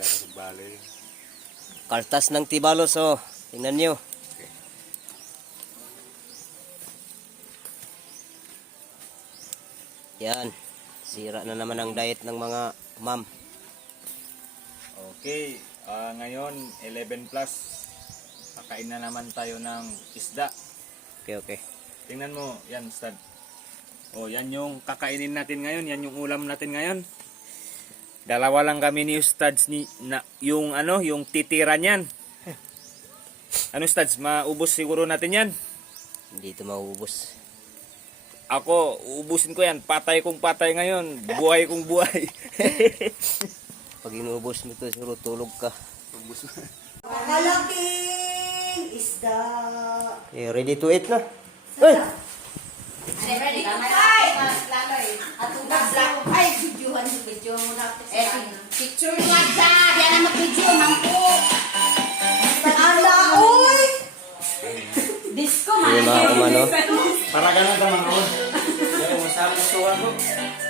Wala sa bali. Kaltas ng tibalos oh. Tingnan nyo. Yan. Sira na naman ang diet ng mga ma'am. Okay, ah, ngayon 11 plus. Kakain na naman tayo ng isda. Okay, okay. Tingnan mo, yan stud. Oh, yan yung kakainin natin ngayon, yan yung ulam natin ngayon. Dalawa lang kami ni Ustads ni na yung ano, yung titira niyan. Ano Ustads, maubos siguro natin yan. Hindi ito maubos. Ako, uubusin ko yan. Patay kong patay ngayon. Buhay kong buhay. Pag inubos mo ito, siguro tulog ka. Malaking isda. Okay, ready to eat na. Ay! Hindi mga kumano. Para ganun ka mga on. Masarap ang suwan ko.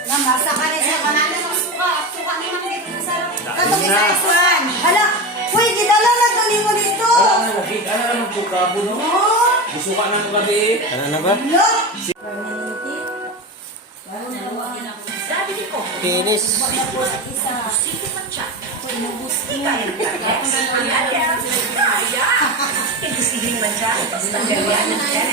Namasa ka rin sa kanana ng suka. Suka ni Mang Dito masarap. Katong isa iswan. Hala, uy, gidala na gali mo dito. Wala na, nakik. Ano naman po kabo no? Oh, Gusto ka na mo gabi. Ano na ba? look. Finish. Hindi man siya.